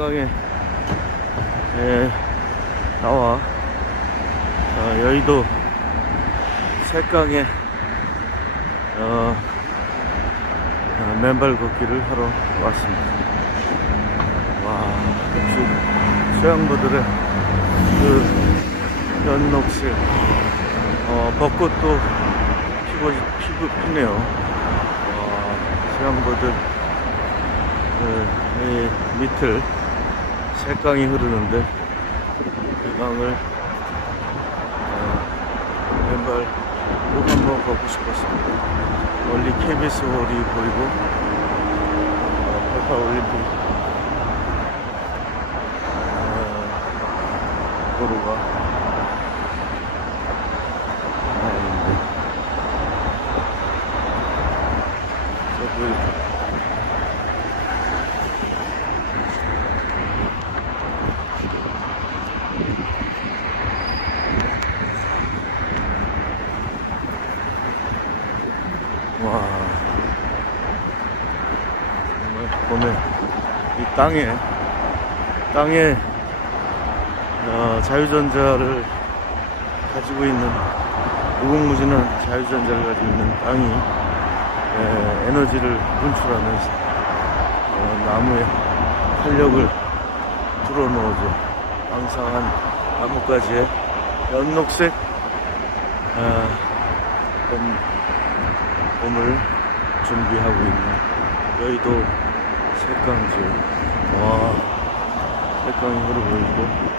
색강에 예, 나와 어, 여의도 색강에 어, 어, 맨발 걷기를 하러 왔습니다. 와, 역시 수양보들의 그 연녹색 어, 벚꽃도 피고, 피고, 피네요. 와, 수양보들 그, 이 밑을 색강이 흐르는데 그 강을 어, 왼발 꼭 한번 걷고 싶었습니다. 멀리 KBS 홀이 보이고 어, 88 올림픽 어, 도로가 나있는데 저 보이죠? 와 정말 봄에 이 땅에 땅에 어, 자유전자를 가지고 있는 무궁무진한 자유전자를 가지고 있는 땅이 에, 에너지를 분출하면서 어, 나무에 활력을 불어넣어줘 왕성한 나뭇가지에 연녹색 어, 봄, 봄을 준비하고 있는 여의도 색강지 와 색강이 흐르고 있고.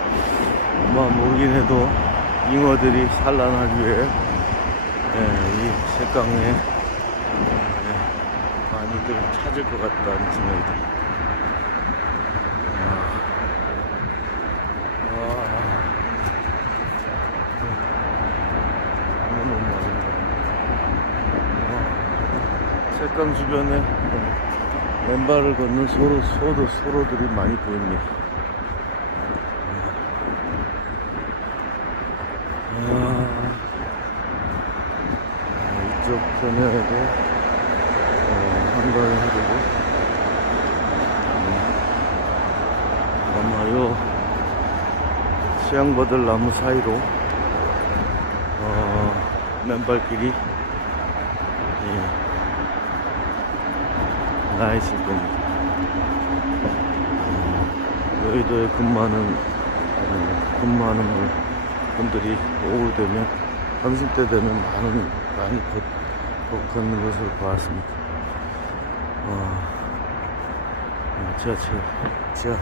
뭐 모르긴 해도 잉어들이 산란하기 위해 예, 이 색강에 예, 많이들 찾을 것 같다는 생각이 듭니다. 와, 와, 너무너무 아름다워 색강 주변에 맨발을 걷는 소로, 소도, 소로들이 많이 보입니다. 아, 이쪽 편에도 어, 한강이 흐르고. 음, 아마 요 수양버들 나무 사이로 어, 맨발길이 나 있을 겁니다. 음, 여의도에 근무하는 어, 근무하는 분- 분들이 오후 되면 점심 때 되면 많은 많이 걷, 걷, 걷는 것을 보았습니다. 어, 어, 지하철 지하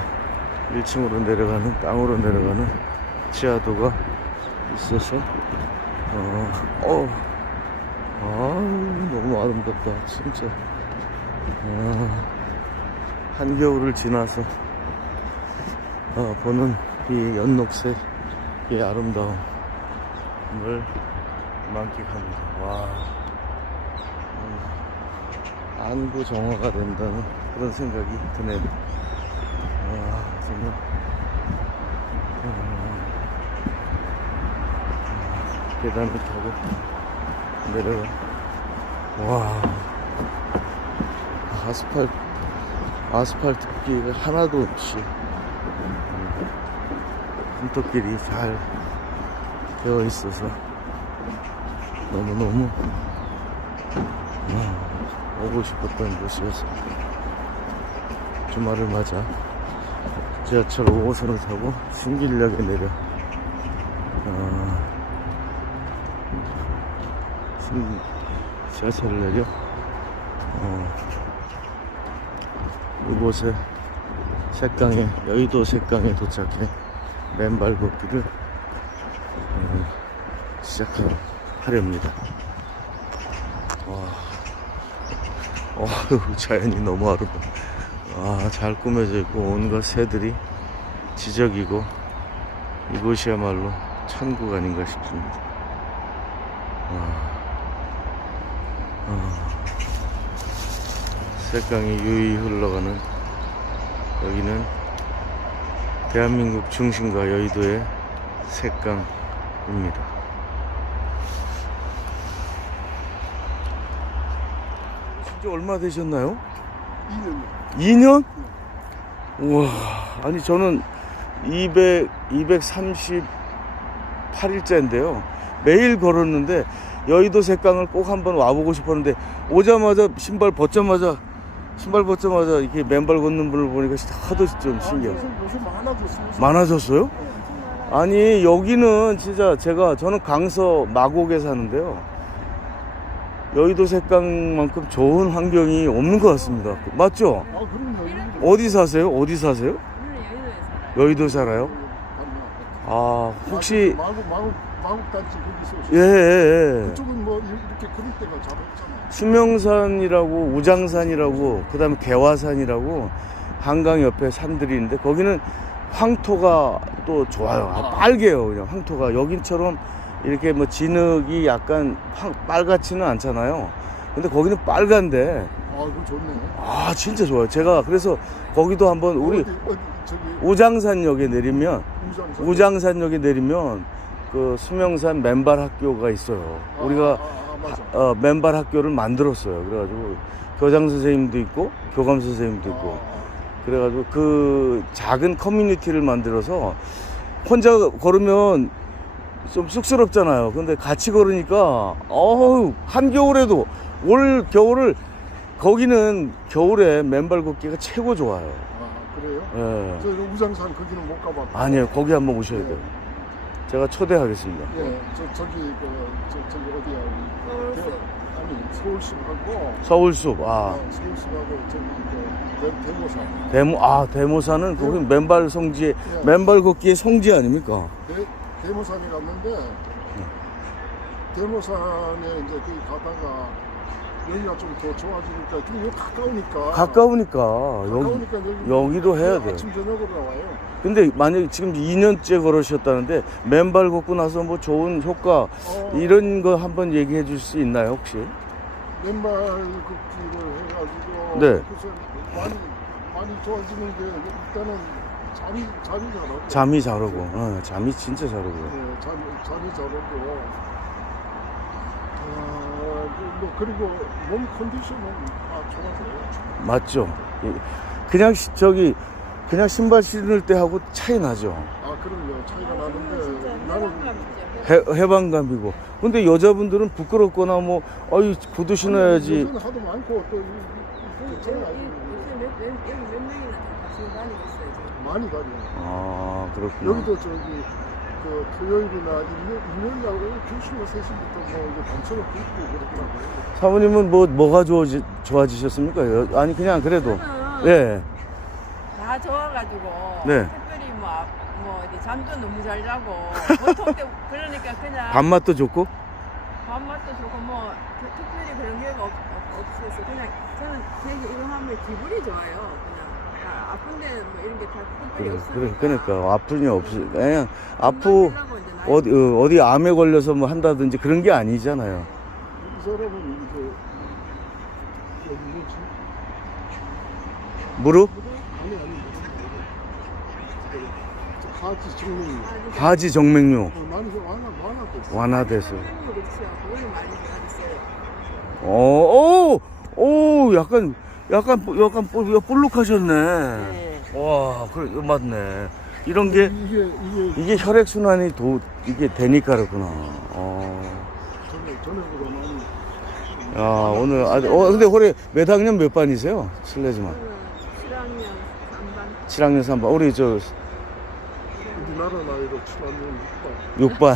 1층으로 내려가는 땅으로 내려가는 지하도가 있어서 어, 어, 아 너무 아름답다 진짜. 아, 한겨울을 지나서 어, 보는 이 연녹색 이 아름다움을 만끽합니다. 와, 음, 안구 정화가 된다는 그런 생각이 드네요. 와, 정말. 음, 계단을 타고 내려가. 와. 아스팔트 아스팔트 길 하나도 없이 hun터길이 잘 되어 있어서 너무너무 음, 오고 싶었던 곳이어서 주말을 맞아 지하철 5호선을 타고 신길역에 내려 어, 신, 지하철을 내려 이곳에 색강에 여의도 색강에 도착해 맨발 걷기를 어, 시작하렵니다. 와, 어휴, 자연이 너무 아름다워. 와, 잘 꾸며져 있고 온갖 새들이 지적이고 이곳이야말로 천국 아닌가 싶습니다. 와, 어, 색강이 유유히 흘러가는 여기는 대한민국 중심가 여의도의 색강입니다. 진짜 얼마 되셨나요? 2년 2년? 우와, 아니 저는 200, 238일째인데요. 매일 걸었는데 여의도 색강을 꼭 한번 와보고 싶었는데 오자마자 신발 벗자마자 신발 벗자마자 이렇게 맨발 걷는 분을 보니까 하도 좀 신기해요. 요즘 요즘 많아졌어. 요즘. 많아졌어요? 아니 여기는 진짜 제가 저는 강서 마곡에 사는데요. 여의도 색강만큼 좋은 환경이 없는 것 같습니다. 맞죠? 아 그럼요. 어디 사세요? 어디 사세요? 여의도 살아요? 아 혹시 마국 마국 마 국 단지 거기서 예, 예, 예. 그쪽은 뭐 이렇게 그럴 때가 잘 없잖아. 수명산이라고 우장산이라고 그다음에 개화산이라고 한강 옆에 산들이 있는데 거기는 황토가 또 좋아요. 아, 빨개요 그냥 황토가 여긴처럼 이렇게 뭐 진흙이 약간 황, 빨갛지는 않잖아요. 근데 거기는 빨간데 아 그거 좋네. 아 진짜 좋아요. 제가 그래서 거기도 한번 우리 어디, 어디 저기 우장산역에 내리면 우장산. 우장산역에 내리면 그 수명산 맨발 학교가 있어요. 아, 우리가 아, 아, 맞아. 어, 맨발 학교를 만들었어요. 그래가지고 교장 선생님도 있고 교감 선생님도 있고 아, 그래가지고 그 작은 커뮤니티를 만들어서 혼자 걸으면 좀 쑥스럽잖아요. 근데 같이 걸으니까 어우 한겨울에도 올 겨울을 거기는 겨울에 맨발 걷기가 최고 좋아요. 아 그래요? 예. 저 우장산 거기는 못 가봤고. 아니요 거기 한번 오셔야 돼요. 제가 초대하겠습니다. 예, 저 저기 그 저 저기 어디야 우리 대, 아니 서울시하고 서울숲 아 어, 서울시하고 저기 그 대- 대모산 대모 아 대모산은 거기 맨발 성지 예. 맨발 걷기의 성지 아닙니까? 대, 대모산에 갔는데 대모산에 이제 거기 가다가 여기가 좀 더 좋아지니까 근데 여기 가까우니까 가까우니까 여기 가까우니까 여기 여기도 해야 돼. 아침 저녁으로 나와요. 근데 만약에 지금 2년째 걸으셨다는데 맨발 걷고 나서 뭐 좋은 효과 어, 이런 거 한번 얘기해 줄 수 있나요 혹시? 맨발 걷기를 해가지고 네. 그래서 많이 많이 좋아지는 게 일단은 잠이 잠이 잘 오고 잠이 잘 오고 어, 잠이 진짜 잘 오고 네, 잠, 잠이 잘 오고 아, 그, 뭐 그리고 몸 컨디션은 아 좋아서요. 맞죠? 예. 그냥 시- 저기 그냥 신발 신을 때 하고 차이 나죠. 아 그럼요 차이가 나는데 나는 해, 해방감이고. 근데 여자분들은 부끄럽거나 뭐 어이 구두 신어야지. 요새는 하도 많고 또 이- 이- 괜찮아요. 많이 다녀요. 아 그렇구나. 여기도 저기 그 토요일이나 일요, 일요일 날 오후 2시나 3시부터 뭐 이제 단체로 굽고 그러더라고요. 사모님은 뭐 뭐가 좋아지, 좋아지셨습니까? 여- 아니 그냥 그래도 저는 예. 다 좋아가지고 네. 특별히 뭐, 앞- 뭐 어디 잠도 너무 잘 자고 보통 때 그러니까 그냥 밥맛도 좋고 밥맛도 좋고 뭐 그- 특별히 그런 게 없, 없, 없어서 그냥 저는 되게 이거 하면 기분이 좋아요 아, 아픈데 뭐 이런 게다 특별히 그래, 없으니까 그래 그러니까 아프니 없이 그냥 아프 건강하려고 이제 나이 어디 어, 어디 암에 걸려서 뭐 한다든지 그런 게 아니잖아요. 이 사람은 이제 여기 뭐지? 무릎 아니 아니 저 하지 증명 아주 하지 정맥류 어, 많이 좀 완화 완화됐어. 완화돼서. 그렇죠 그거는 많이 좋아졌어요 어, 오, 오, 약간, 약간, 약간 볼- 볼록하셨네. 네. 와, 그래, 맞네. 이런 게, 이게 이게 이게 혈액 순환이 도, 이게 되니까 그렇구나. 어. 저녁 저녁으로 많이 야, 오늘, 아, 어, 근데 올해 몇 학년 몇 반이세요? 실례지만. 7학년 3반 7학년 3반. 우리 저, 우리나라 나이로 7학년 6반.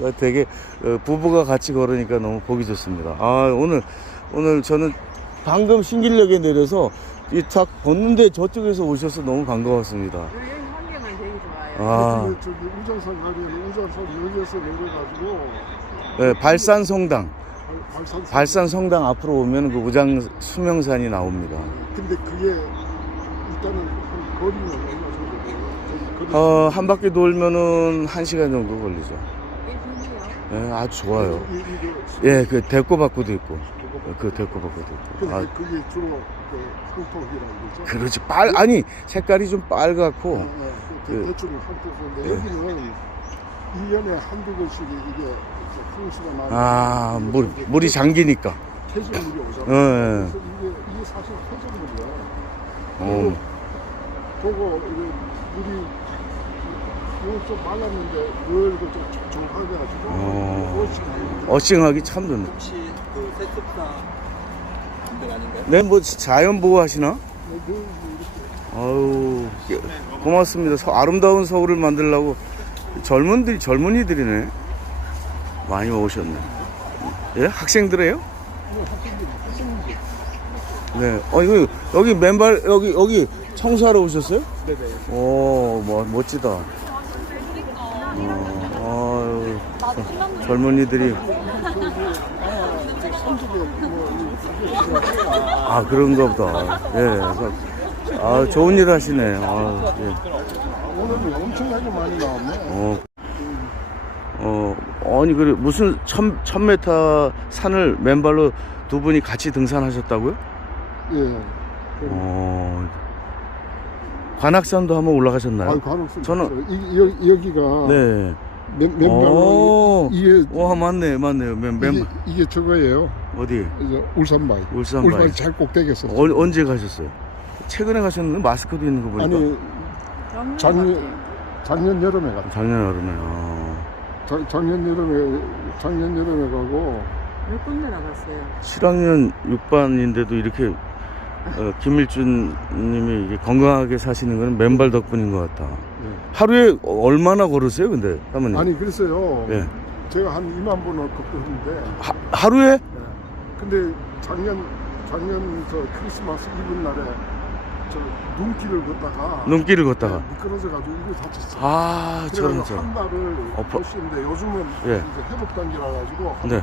6반. 되게, 어, 부부가 같이 걸으니까 너무 보기 좋습니다. 아, 오늘, 오늘 저는 방금 신길역에 내려서 이탁 걷는데 저쪽에서 오셔서 너무 반가웠습니다. 여기 환경은 되게 좋아요 아. 저기 우장산 가면 우장산 여기에서 내려가지고 네, 발산 성당. 발- 발산 발산 성당 앞으로 오면 그 우장 수명산이 나옵니다. 근데 그게 일단은 한 거리는 얼마 정도 돼요? 저기 거리 어, 한 바퀴 돌면은 한 시간 정도 걸리죠. 예, 아주 좋아요. 이- 이거 예, 그 대꼬바꾸도 있고, 그 대꼬바꾸도 있고. 아, 그게 주로 그 황토기라고 그러죠? 그렇지. 빨, 아니, 색깔이 좀 빨갛고, 네, 네, 그 그- 대충 황토인데 네. 여기는 1년에 한두 번씩 이게 풍수가 나는 아, 물, 물이 잠기니까. 퇴적물이 오잖아요. 그래서 이게, 이게 사실 퇴적물이야. 어, 보고 이게 물이 좀 말랐는데 그걸 좀 촉촉하게 해가지고 어. 어싱 어싱하기 참 좋네. 혹시 그 세습사 분들 아닌가요? 네, 뭐 자연 보호 하시나? 그 아유, 고맙습니다. 서- 아름다운 서울을 만들려고 젊은들이, 젊은이들이네. 많이 오셨네. 예? 학생들이에요? 네. 어, 이거, 여기 맨발, 여기, 여기 청소하러 오셨어요? 네네. 오, 뭐, 멋지다. 젊은이들이. 아, 그런가 보다. 예. 아, 좋은 일 하시네. 아, 예. 오늘 엄청나게 많이 나왔네. 어, 어, 아니, 그래, 무슨 천, 천 메타 산을 맨발로 두 분이 같이 등산하셨다고요? 예. 어, 관악산도 한번 올라가셨나요? 아, 가능성 저는- 이, 여, 여기가 네. 맨, 맨발로 오, 이게 와, 맞네, 맞네요. 맨, 맨, 이게, 이게 저거예요. 어디? 울산바위. 울산바위. 울산 잘 꼭대기였어. 어, 언제 가셨어요? 최근에 가셨는데 마스크도 있는 거 보니까. 아니 작년 작년 여름에 갔다. 작년 여름에. 아. 자, 작년 여름에 작년 여름에 가고 몇 군데 나갔어요. 7학년 6반인데도 이렇게 어, 김일준 님이 이게 건강하게 사시는 건 맨발 덕분인 것 같다. 예. 하루에 얼마나 걸으세요, 근데? 사모님? 아니 그랬어요. 예. 제가 한 2만 번을 걷었는데 하, 하루에? 근데 작년 작년 저 크리스마스 이브 날에 저 눈길을 걷다가 눈길을 걷다가. 미끄러져 가지고 이거 다쳤어. 아, 저런, 그래서 한 저런. 달을 엎어- 걷시는데 요즘은 예. 이제 회복 단계라 가지고 네,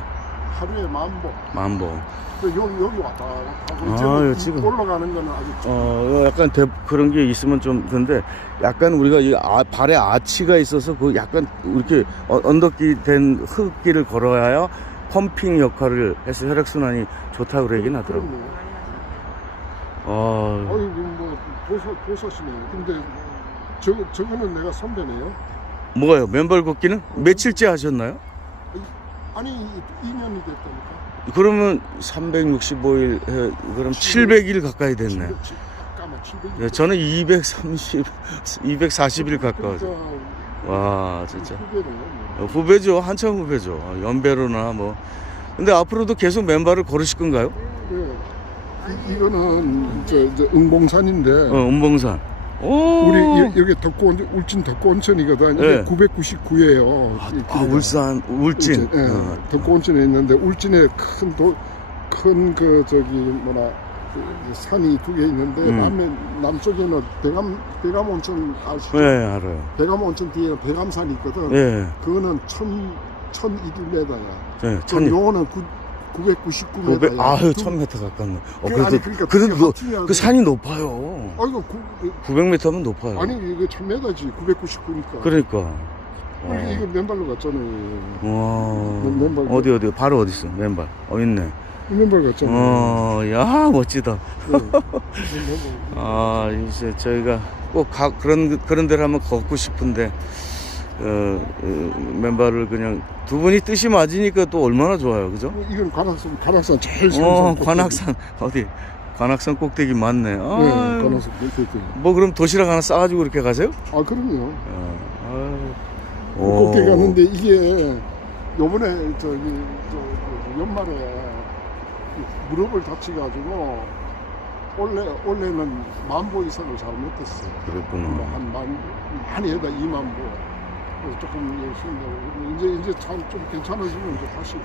하루에 만. 만보. 근데 여기 여기 왔다 갔다 아, 예, 지금. 올라가는 거는 아직 어, 약간 대- 그런 게 있으면 좀, 근데 약간 우리가 이 아, 발에 아치가 있어서 그 약간 이렇게 어- 언덕기 된 흙길을 걸어야 펌핑 역할을 해서 혈액순환이 좋다고 그러긴 하더라고요. 그럼요. 아, 어이구 뭐 도서 도서시네요. 근데 저 저거는 내가 선배네요. 뭐가요? 맨발 걷기는? 며칠째 하셨나요? 아니 2년이 됐다니까. 그러면 365일, 그럼 700일 가까이 됐네. 까만 700. 예, 저는 230, 240일 가까워져. 와, 진짜. 후배는 어, 후배죠. 한참 후배죠. 어, 연배로나 뭐. 근데 앞으로도 계속 맨발을 걸으실 건가요? 예. 이, 이거는 저, 저 응봉산인데 어, 은봉산. 오! 우리 여- 여기 덕구 온 울진 덕구 온천이거든. 예. 이게 999예요. 아, 아, 울산, 울진. 예. 어. 덕구 온천에 있는데 울진에 큰그 저기 뭐나 그 산이 두 개 있는데 음. 남해 남쪽에는 대감 대감 온천 아시죠? 예, 알아요. 대감 온천 뒤에 대감산이 있거든. 예, 그거는 천 천이십메다야. 예, 그 천이. 요거는 구, 999m야. 900, 아유, 1000m 가깝네. 어, 그, 그래도, 아니, 그러니까 그래도 그, 합치면- 그 산이 높아요. 아이고 구, 900m면 높아요. 아니 이거 1000m지 999니까. 그러니까. 우리 이거 맨발로 갔잖아요. 와. 맨- 맨발. 어디, 어디, 바로 어디 있어? 맨발. 어, 있네. 맨발 갔잖아요. 어, 야, 멋지다. 네. 아, 이제 저희가 꼭 가, 그런, 그런 데를 한번 걷고 싶은데, 어, 어, 맨발을 그냥 두 분이 뜻이 맞으니까 또 얼마나 좋아요. 그죠? 이건 관악산 관악산 제일 어, 관악산, 어디? 관악산 꼭대기 맞네. 아, 네, 관악산 꼭대기. 뭐 그럼 도시락 하나 싸가지고 그렇게 가세요? 아 그럼요. 어, 아유. 꼭대기 오. 갔는데 이게 요번에 저기 저, 저 연말에 무릎을 다치가지고 원래 원래는 만보 이상을 잘 못했어요. 그랬구나. 한 만 많이 해다 2만 보. 조금 열심히 하고 이제 이제 참 좀 괜찮아지면 이제 다시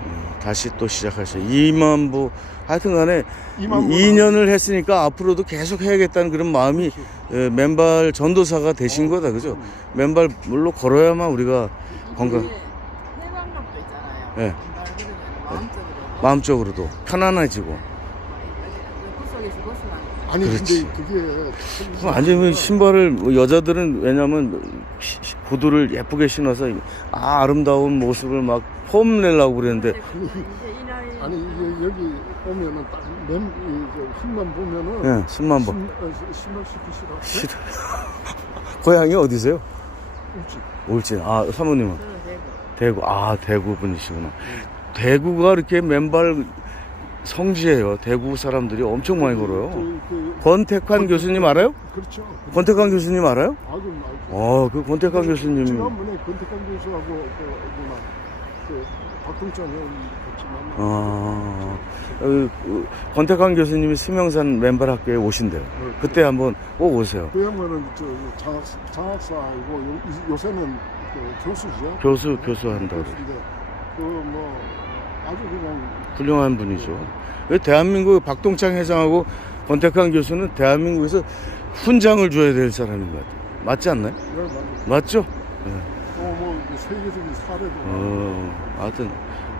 다시 또 시작하셔. 2만 부. 하여튼 간에 2만 보 2년을 했으니까 앞으로도 계속 해야겠다는 그런 마음이 에, 맨발 전도사가 되신 거다. 그죠? 맨발로 걸어야만 우리가 건강, 해방감도 있잖아요. 예. 말 그대로 마음적으로. 마음적으로도 편안해지고. 구석에서 벗어나는. 아니 그렇지. 근데 그게 참- 아니면 신발을 뭐 여자들은 왜냐면 시- 시- 구두를 예쁘게 신어서 아, 아름다운 모습을 막 폼 내려고 그랬는데 이제 이 나이 아니 이게 여기 오면은 딱맨 흙만 보면은 예, 10만 번. 신- 어, 신발 시키시라. 싫어. 고향이 어디세요? 그렇지. 울진. 아, 사모님은 저는 되고. 대구. 아, 대구 분이시구나. 대구가 이렇게 맨발 성지예요. 대구 사람들이 엄청 많이 걸어요. 그, 그 권택환 교수님 알아요? 그렇죠. 권택환 교수님 알아요? 아주 알죠. 어, 그 권택환 교수님. 지난번에 권태강 교수하고 그 누나 그 박동찬 의원 같이 만나. 어, 어, 그 권택환 교수님이 수명산 맨발 학교에 오신대요. 그때 한번 꼭 오세요. 그 양반은 저 장학 장학사이고 요, 요새는 그 교수죠. 교수, 교수 한다고. 그래요. 교수인데 그뭐 아주 그냥 훌륭한 분이죠. 왜 대한민국 박동창 회장하고 권택환 교수는 대한민국에서 훈장을 줘야 될 사람인 것 같아요. 맞지 않나요? 열 맞아. 맞죠? 또뭐 세계적인 사례도 어, 하여튼,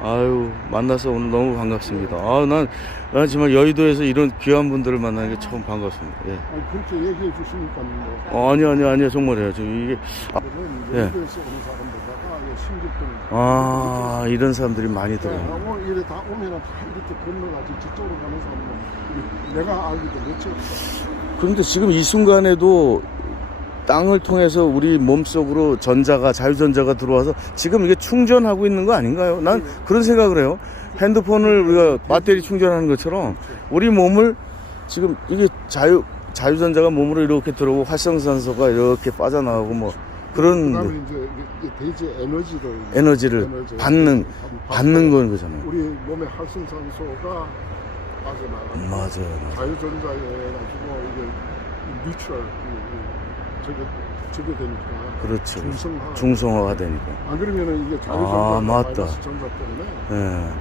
아유, 만나서 오늘 너무 반갑습니다. 아, 난, 난 정말 여의도에서 이런 귀한 분들을 만나는 게 처음 반갑습니다. 예. 아니, 그렇게 얘기해 주시니까 뭐 어, 아니, 아니, 아니요, 정말이에요. 저 이게, 오늘은 예. 여기에서 오는 사람 아, 이런 사람들이 많이 네, 들어요. 오늘 이래 다 오면은 다 이렇게 건너가지고 저쪽으로 가는 사람은 내가 알기도 못지 그런데 지금 이 순간에도 땅을 통해서 우리 몸속으로 전자가, 자유전자가 들어와서 지금 이게 충전하고 있는 거 아닌가요? 난 그런 생각을 해요. 핸드폰을 우리가 배터리 충전하는 것처럼 우리 몸을 지금 이게 자유, 자유전자가 몸으로 이렇게 들어오고 활성산소가 이렇게 빠져나가고 뭐 그런 그다음에 이제 대지 에너지를 에너지를 에너지, 받는, 받- 받는 건 거잖아요. 우리 몸의 활성산소가 빠져나가 맞아요. 맞아요. 자유전자에 가지고 이게 뉴트럴 저게 저게 되니까 그렇죠. 중성화 중성화가 되니까. 안 그러면은 이게 자유전자 아, 맞다. 전자 때문에 예.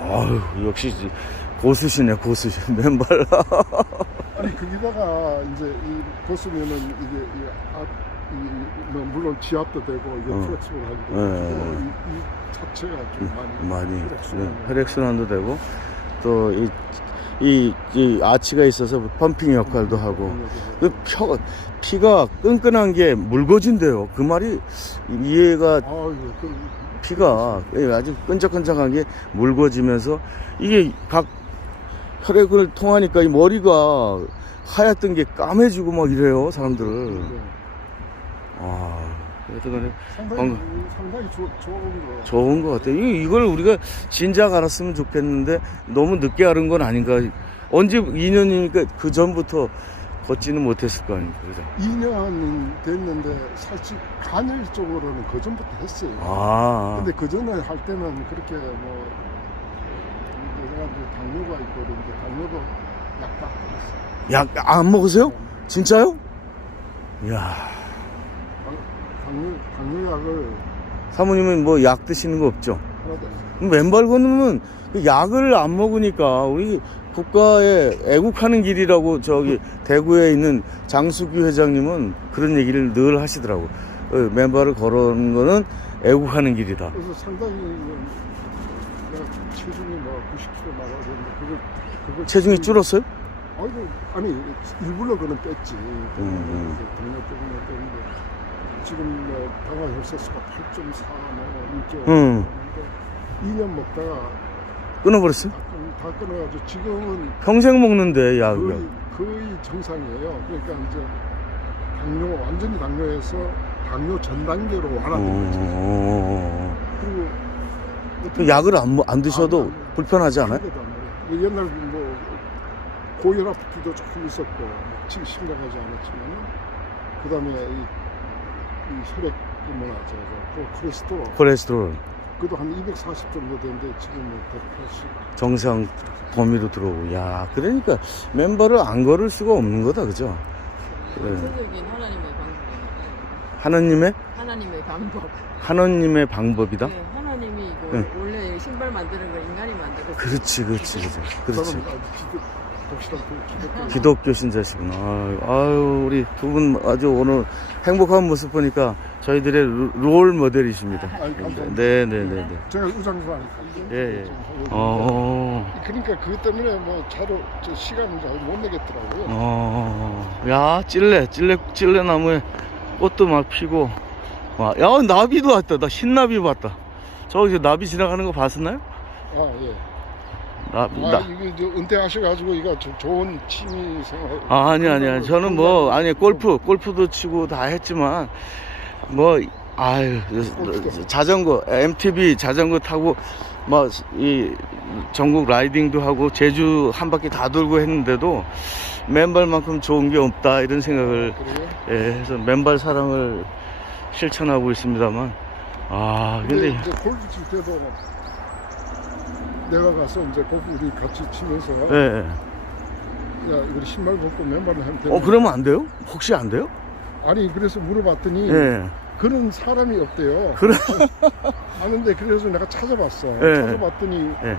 아유, 역시 고수시네, 고수시. 맨발. 아니 거기다가 이제 이 벗으면은 이게 이 앞, 이, 뭐 물론 지압도 되고 이게 어. 플렉스블하기도 예, 하고 예. 이, 이 자체가 좀 많이 많이 혈액순환이 네, 혈액순환도 되고 또 이 이, 이 아치가 있어서 펌핑 역할도 하고 그 펴, 피가 끈끈한 게 묽어진대요. 그 말이 이해가 그 피가 예, 아주 끈적끈적한 게 묽어지면서 이게 각 혈액을 통하니까 이 머리가 하얗던 게 까매지고 막 이래요 사람들을. 네. 아, 여튼간에 상당히 방금- 상당히 좋, 좋은 거. 좋은 것 같아요. 이- 이걸 우리가 진작 알았으면 좋겠는데 너무 늦게 알은 건 아닌가. 언제 2년이니까 그 전부터 걷지는 못했을 거 아닙니까. 그죠? 2년 됐는데 사실 간헐적으로는 그 전부터 했어요. 아, 근데 그 전에 할 때는 그렇게 뭐 내가 이제 당뇨가 있고 그런데 당뇨도 약간 약안 먹으세요? 진짜요? 이야, 당뇨 당뇨약을 사모님은 뭐 약 드시는 거 없죠? 하나도 맨발 걷으면 그 약을 안 먹으니까 우리 국가에 애국하는 길이라고 저기 대구에 있는 장수규 회장님은 그런 얘기를 늘 하시더라고. 어, 맨발을 걸어오는 거는 애국하는 길이다. 그래서 상당히 내가 체중이 뭐 90kg 나가야 되는데 그걸 그걸 체중이 줄었어요? 아이고 아니 일부러 그는 뺐지. 음. 당뇨 때문에 뺐는데 지금 뭐 당화 혈색수가 8.4뭐 1점. 음. 2년 먹다가 끊어버렸어요? 다, 끊- 다 끊어가지고 지금은 평생 먹는데 약. 거의 거의 정상이에요. 그러니까 이제 당뇨 완전히 당뇨에서 당뇨 전 단계로 완화된 거지. 어... 그리고 그 약을 안, 먹- 안 드셔도 안 먹어요. 불편하지 않아요? 그래도 안 먹어요. 옛날 뭐 고혈압도 조금 있었고 지금 심각하지 않았지만은 그다음에 이, 이 혈액 그 뭐나 저거 콜레스테롤 콜레스테롤 그도 한 240 정도 되는데 지금은 180. 정상 범위로 들어오고. 야, 그러니까 맨발을 안 걸을 수가 없는 거다, 그죠? 그래. 전적인 하나님의 방법이에요. 하나님의 하나님의 방법. 하나님의 방법이다. 네, 하나님이 이거 응. 원래 신발 만드는 걸 인간이 만들고. 그렇지, 그렇지, 그렇지. 그렇지. 저는 아주 그 기독교. 신자시구나. 아유, 아유, 우리 두 분 아주 오늘 행복한 모습 보니까 저희들의 루- 롤 모델이십니다. 네, 네, 네, 네. 제가 우장수하니까. 예, 예. 어, 그러니까 그것 때문에 뭐 차로 저 시간을 잘 못 내겠더라고요. 어, 야, 찔레, 찔레, 찔레 나무에 꽃도 막 피고. 와, 야, 나비도 왔다. 나 흰나비 봤다. 저기 나비 지나가는 거 봤었나요? 아 예. 나, 아 나. 이거 저 은퇴하셔가지고 이거 저, 좋은 취미 생활. 아, 아니, 아니, 아니. 저는 뭐, 아니, 골프, 골프도 치고 다 했지만, 뭐, 아유, 자전거, MTB 자전거 타고, 막, 이, 전국 라이딩도 하고, 제주 한 바퀴 다 돌고 했는데도, 맨발만큼 좋은 게 없다, 이런 생각을, 그래요? 예, 해서 맨발 사랑을 실천하고 있습니다만, 아, 근데 근데, 이제 골프 칠 때도 내가 가서 이제 골프 우리 같이 치면서 예, 예. 야 이거 신발 벗고 맨발로 하면? 어, 그러면 안 돼요? 혹시 안 돼요? 아니 그래서 물어봤더니 예. 그런 사람이 없대요. 그래. 아는데 그래서 내가 찾아봤어. 예. 찾아봤더니 예.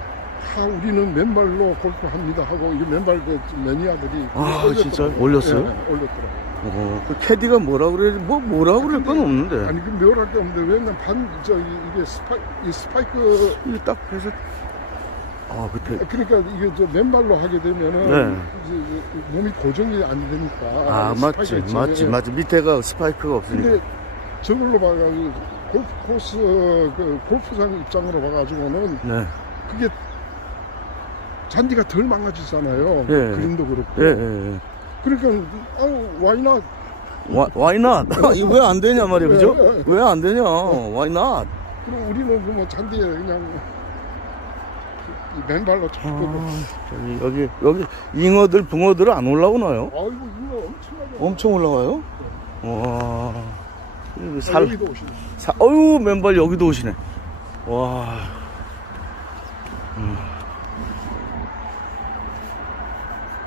아 우리는 맨발로 골프 합니다 하고 이 맨발 그 매니아들이 아, 올렸더라고요. 진짜? 올렸어요? 예, 예, 올렸더라고. 어, 그 캐디가 뭐라 그래? 뭐, 뭐라 그럴 건 없는데. 아니 그 묘할 게 없는데 왜냐면 반 저기 이게 스파이 이 스파이크 이 딱 해서, 아, 그때, 그러니까 이게 저 맨발로 하게 되면은 네. 이제 몸이 고정이 안 되니까 아, 맞지, 있지. 맞지, 맞지. 밑에가 스파이크가 없으니까. 근데 저걸로 봐가지고 골프 코스 그 골프장 입장으로 봐가지고는 네. 그게 잔디가 덜 망가지잖아요. 예. 그림도 그렇고. 예, 예, 예. 그러니까 아우 와이나 와, why not? 이거 왜 안 되냐 말이야, 그죠? 예, 예. 왜안 되냐? Why not? 그럼 우리는 그뭐 잔디에 그냥 이 맨발로 자꾸 뭐, 아, 저기, 여기, 여기, 잉어들, 붕어들 안 올라오나요? 아이고 이거 엄청나게 엄청 올라와요? 와. 이거 아, 살, 여기도 오시네. 사, 어유 맨발 여기도 오시네. 와. 음.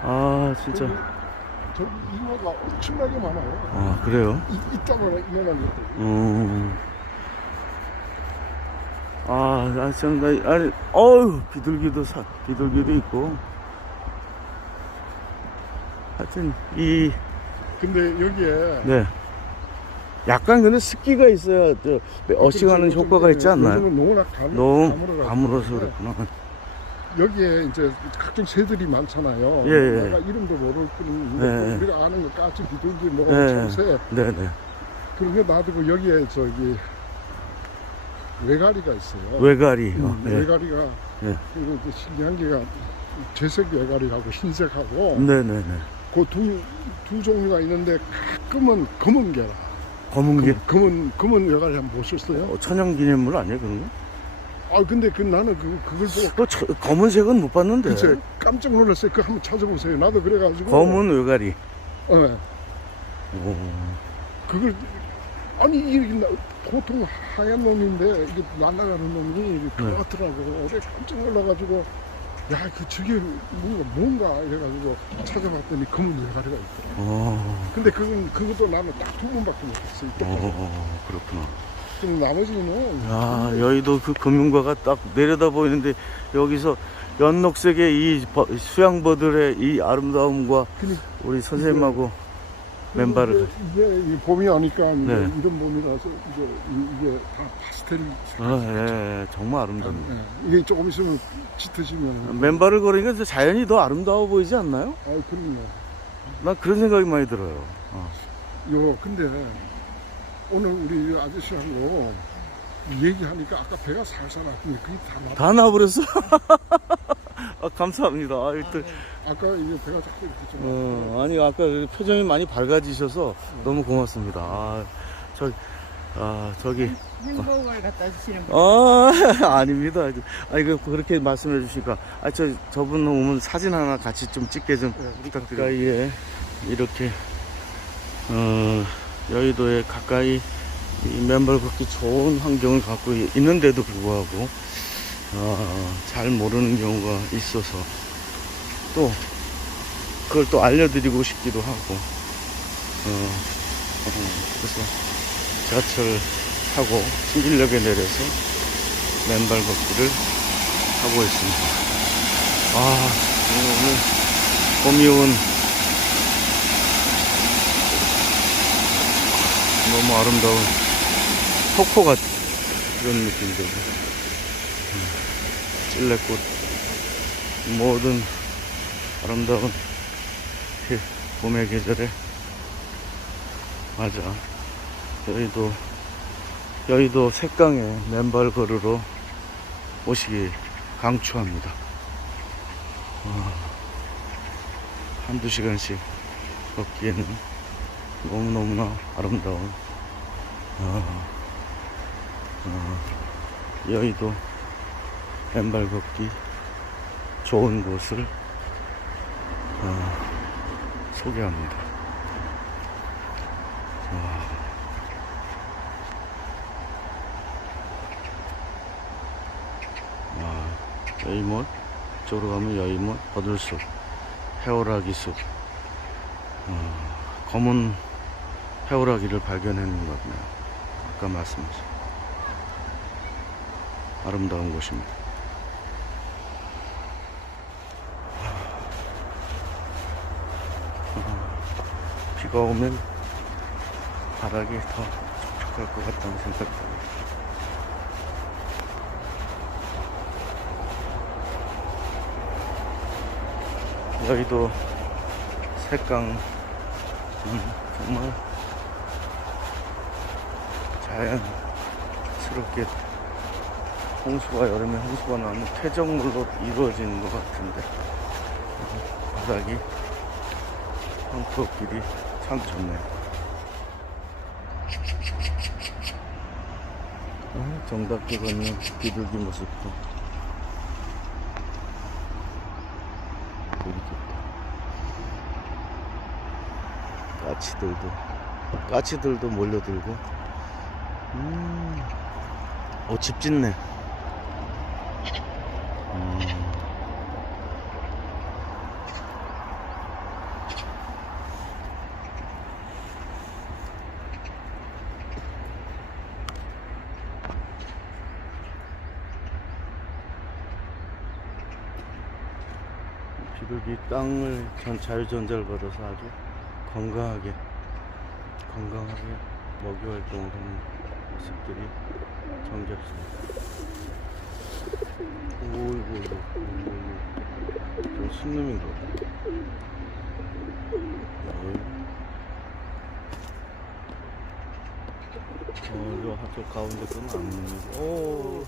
아, 진짜. 저 이거가 엄청나게 많아요. 아, 그래요? 이, 이따가 것들. 음. 아, 나, 아니, 어우, 비둘기도 사, 비둘기도 있고. 하여튼, 이, 근데 여기에 네. 약간 근데 습기가 있어야, 저, 어싱하는. 효과가 있지 않나요? 농락 너무 가물어서. 그랬구나. 여기에 이제 각종 새들이 많잖아요. 예, 예. 내가 이름도 모를 뿐 예, 예. 우리가 아는 거 까치 비둘기 뭐 예. 참새 네 네. 그런 게 놔두고 여기에 저기 외가리가 있어요. 외가리. 어, 음, 예. 외가리가 예. 그리고 그 신기한 게가 죄색 외가리하고 흰색하고 네네네. 그두두 종류가 있는데 가끔은 검은 게라. 검은 게, 검은 검은 외가리 한번 보셨어요? 어, 천연기념물 아니에요, 그런 거? 아 근데 그 나는 그 그걸 보고 그 저- 검은색은 못 봤는데. 글쎄 깜짝 놀랐어요. 그 한번 찾아보세요. 나도 그래가지고 검은 외가리. 어, 오. 그걸 아니 이게 나- 보통 하얀 놈인데 이게 날아가는 놈이 네. 그렇더라고. 어제 깜짝 놀라가지고 야 그 저게 뭔가 뭔가 이래가지고 찾아봤더니 검은 외가리가 있더라. 어, 근데 그건 그것도 나는 딱 두 번밖에 못했어요. 어, 그렇구나. 그럼 나머지는 야, 여의도 그 금융가가 딱 내려다 보이는데 여기서 연녹색의 이 버- 수양버들의 이 아름다움과 그니 우리 선생님하고 맨발을. 이제, 봄이 오니까 네. 이런 봄이라서 이제 이- 이게 다 파스텔. 아, 예, 예, 정말 아름답네요. 예, 이게 조금 있으면 짙어지면 맨발을 걸으니까 자연이 더 아름다워 보이지 않나요? 아 그럼요. 난 그런 생각이 많이 들어요. 어. 요 근데 오늘 우리 아저씨하고 얘기하니까 아까 배가 살살 아프니 그게 다 나. 다 나버렸어? 아, 감사합니다. 아, 일단, 아 까 이게 배가 자꾸 이렇게 좀. 어, 아니, 아까 그 표정이 많이 밝아지셔서 너무 고맙습니다. 아, 저, 아, 저기. 햄버거를 갖다 주시는 분. 아, 아닙니다. 아, 이거 그렇게 말씀해 주시니까. 아, 저, 저분 오면 사진 하나 같이 좀 찍게 좀 네, 우리 부탁드려요. 가까이에 이렇게, 어, 여의도에 가까이 이 맨발 걷기 좋은 환경을 갖고 있는데도 불구하고, 어, 잘 모르는 경우가 있어서 또, 그걸 또 알려드리고 싶기도 하고, 어, 어, 그래서 지하철 타고 신길역에 내려서 맨발 걷기를 하고 있습니다. 아, 오늘 봄이 온 너무 아름다운 폭포 같은 그런 느낌이 들고 음, 찔레꽃 모든 아름다운 그 봄의 계절에 맞아 여의도 여의도 색강에 맨발 걸으러 오시길 강추합니다. 와, 한두 시간씩 걷기에는 너무너무나 아름다운 아, 어, 여의도 왼발 걷기 좋은 곳을 어, 소개합니다. 와. 와, 여의못 이쪽으로 가면 여의못 버들숲 해오라기 숲 어, 검은 해오라기를 발견했는 것 같네요. 아까 말씀하신 아름다운 곳입니다. 비가 오면 바닥이 더 촉촉할 것 같다는 생각이 듭니다. 여의도 색강 음, 정말 자연스럽게 홍수가 여름에 홍수가 나면 퇴적물로 이루어지는 것 같은데 어, 바닥이 황토길이 참 좋네요. 어, 정답게 걷는 비둘기 모습도 보기 좋다. 까치들도 까치들도 몰려들고 음, 어, 집 짓네. 비둘기 땅을 전 자유전자를 받아서 아주 건강하게 건강하게 먹이 활동을 하는 모습들이 정겹습니다. 오이고, 오이고, 좀 순놈인 것 같아. 어이. 어, 한쪽 가운데 거는 안 먹는 거. 오.